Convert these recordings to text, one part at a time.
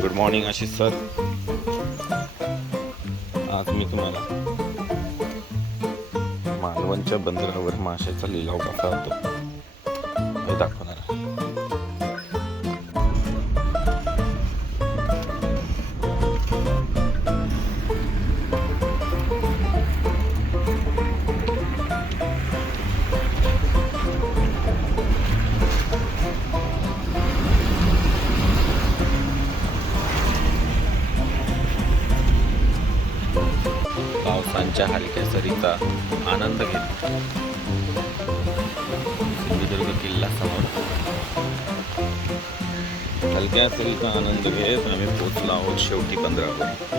Good morning Ashish sir. आज मी तुम्हाला मालवणच्या बंदरावर माशाचा लिलाव कसा होतो हे दाखवणार आहे. पावसांच्या हलक्या सरीचा आनंद घेत सिंधुदुर्ग किल्ला समोर हलक्या सरीचा आनंद घेत आम्ही पोहोचलो आहोत शेवटी बंदरावर.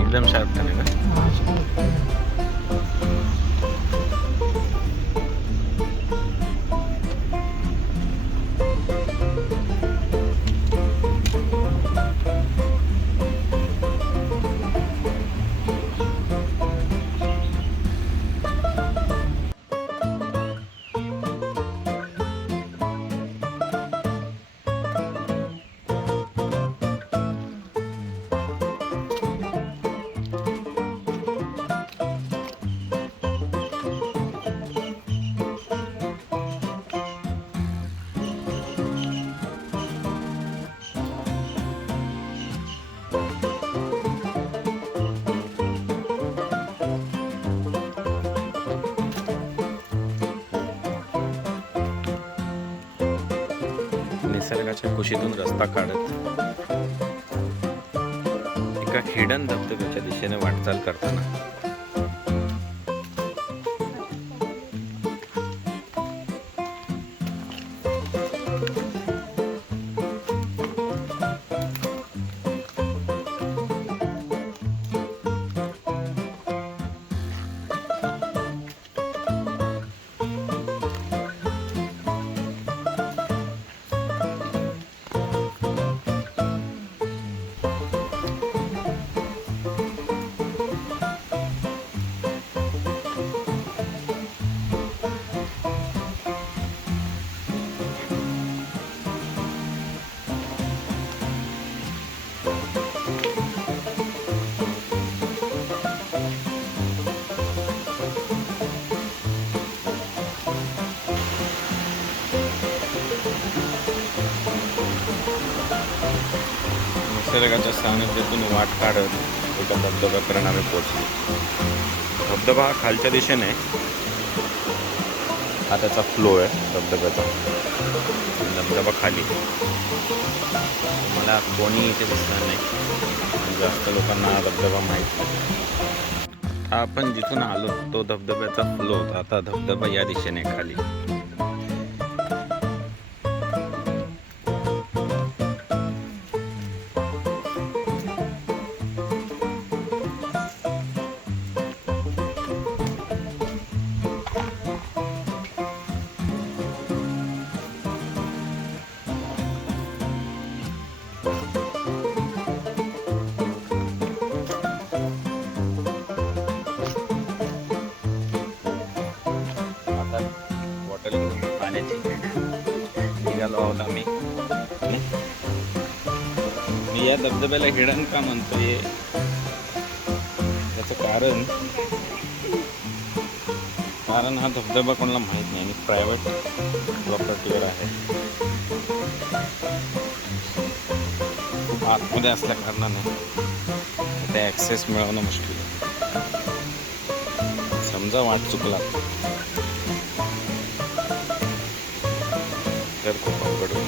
एकदम शार्प का निसर्गाच्या कुशीतून रस्ता काढत एका हिडन धबधब्याच्या दिशेने वाटचाल करताना निसर्गाच्या सानिध्यातून वाट काढत एका धबधब्यापर्यंत आम्ही पोहोचलो. धबधबा हा खालच्या दिशेने, हा त्याचा फ्लो आहे धबधब्याचा. धबधबा खाली, मला कोणी इथे दिसणार नाही. जास्त लोकांना हा धबधबा माहीत नाही. आपण जिथून आलो तो धबधब्याचा फ्लो होता. आता धबधबा या दिशेने खाली. पाण्याची निघालो आहोत आम्ही. मी या धबधब्याला हिडन का म्हणतोय त्याचं कारण हा धबधबा कोणाला माहीत नाही आणि प्रायव्हेट प्रॉपर्टीवर आहे. खूप आतमध्ये असल्या कारणाने ते ॲक्सेस मिळवणं मुश्किल आहे. समजा वाट चुकला तर खूप अवघड होईल.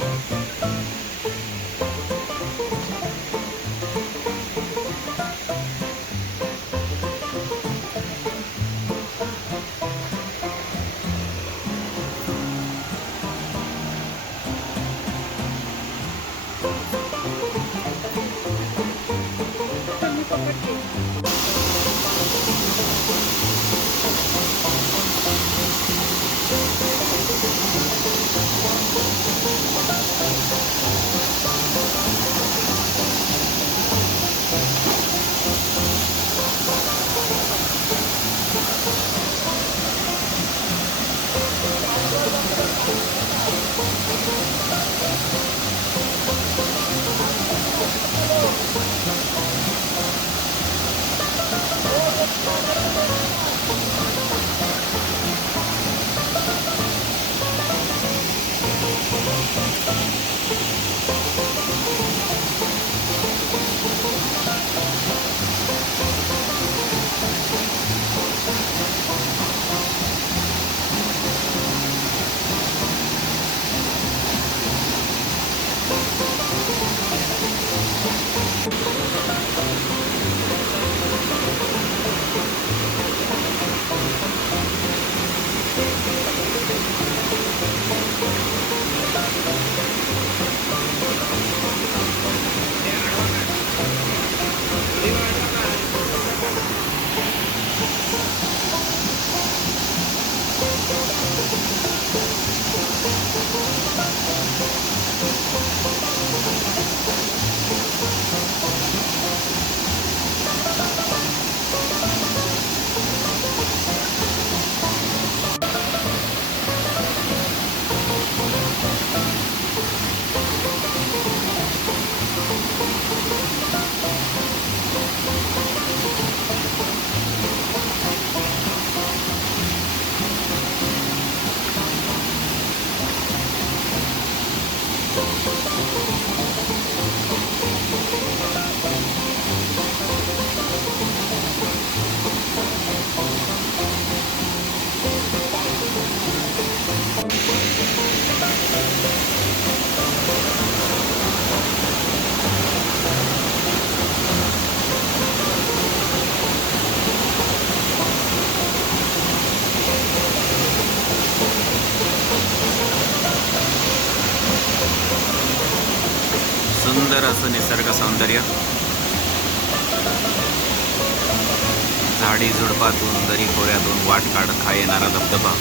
सुंदर असं निसर्ग सौंदर्य, झाडी झुडपातून दरी खोऱ्यातून वाट काढत हा येणारा धबधबा.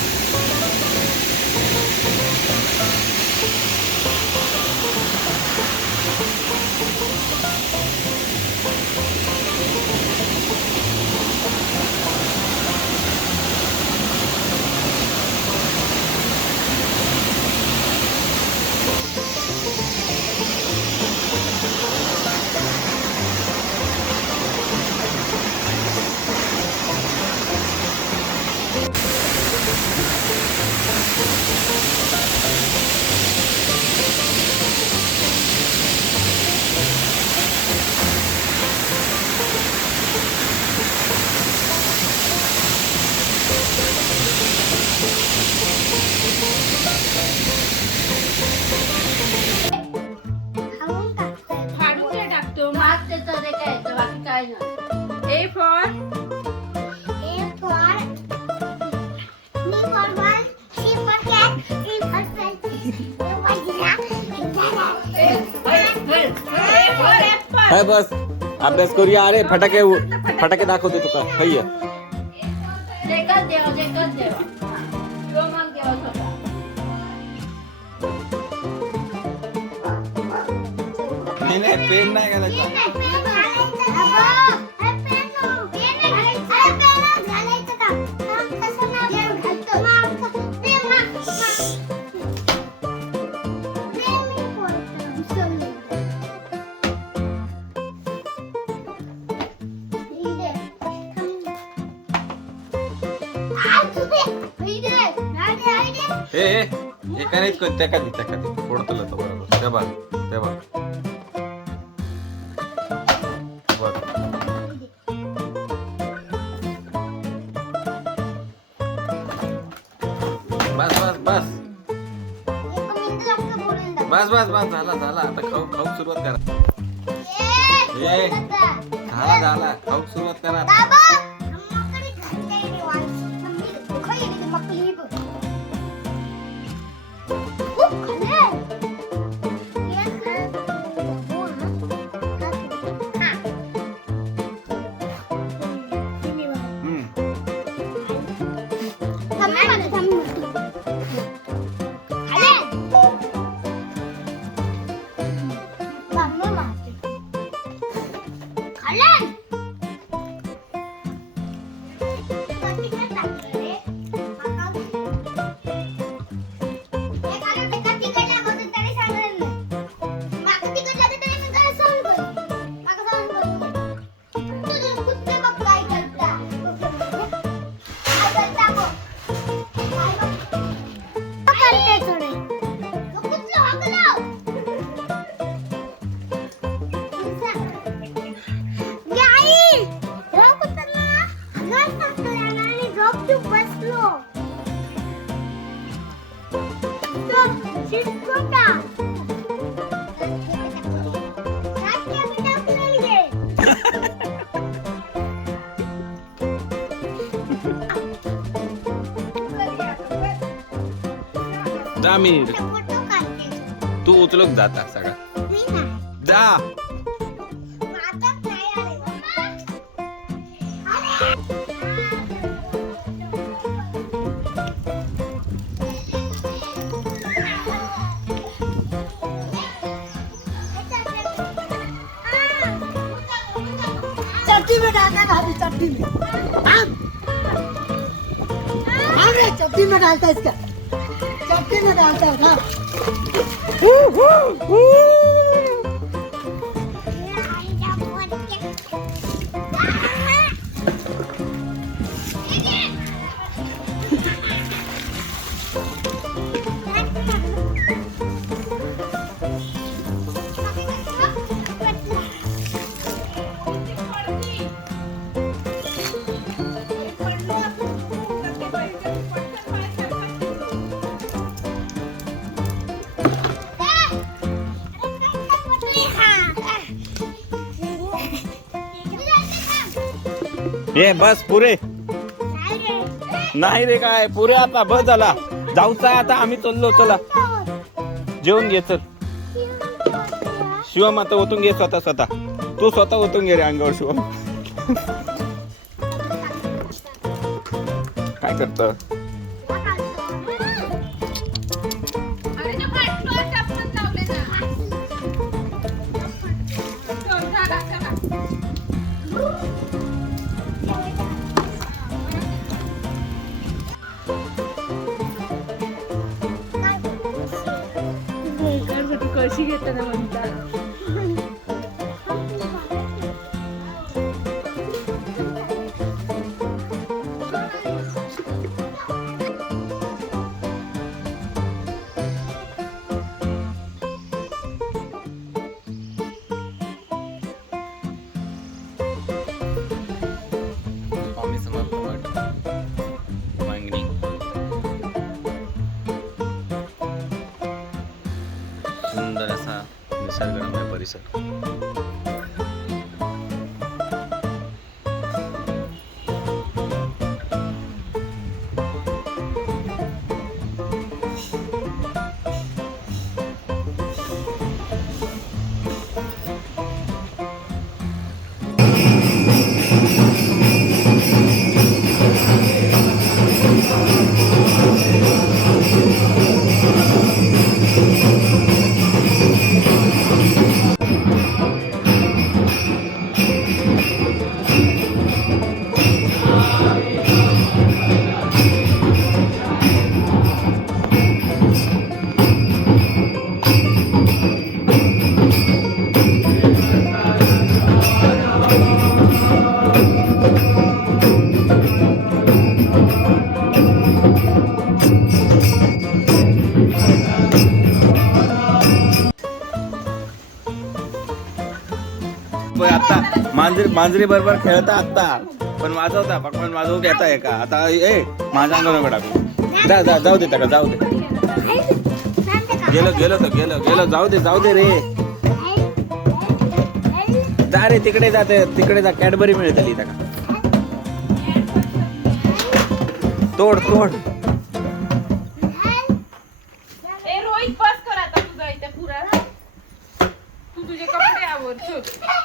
हाय बस अभ्यास करूया. अरे फटाके फटाके दाखवते तुका. हय्या नाही पेन नाही घालायचा. हे काय नाही त्या का फोडतो बरोबर. ते बघ बस झाला आता खाऊ सुरुवात करा. झाला खाऊ सुरुवात करा. जामीर तू उचलूक जाता सगळा जा. चट्टी में डालना भाभी, चट्टी में. अरे चट्टी में डालता है इसका, चट्टी में डालता है ना. ये बस पुरे नाही रे काय पुरे आता बस झाला. जाऊचा आता आम्ही चाललो. चला जेवून घे. चल शिवम आता ओतून घे स्वतः. तू स्वतः ओतून घे रे अंगावर शिवम. काय करत कशी घेताना म्हणतात. सुंदर असा निसर्गरम्य परिसर. आता मांजरी बरोबर खेळता आता पण वाजवता पकवान वाजवू घेताय का आता ए माझ्या अंगावर टाकू जाऊ दे का जाऊ दे गेलो जाऊ दे रे जा रे तिकडे जा कॅडबरी मिळतली का तोड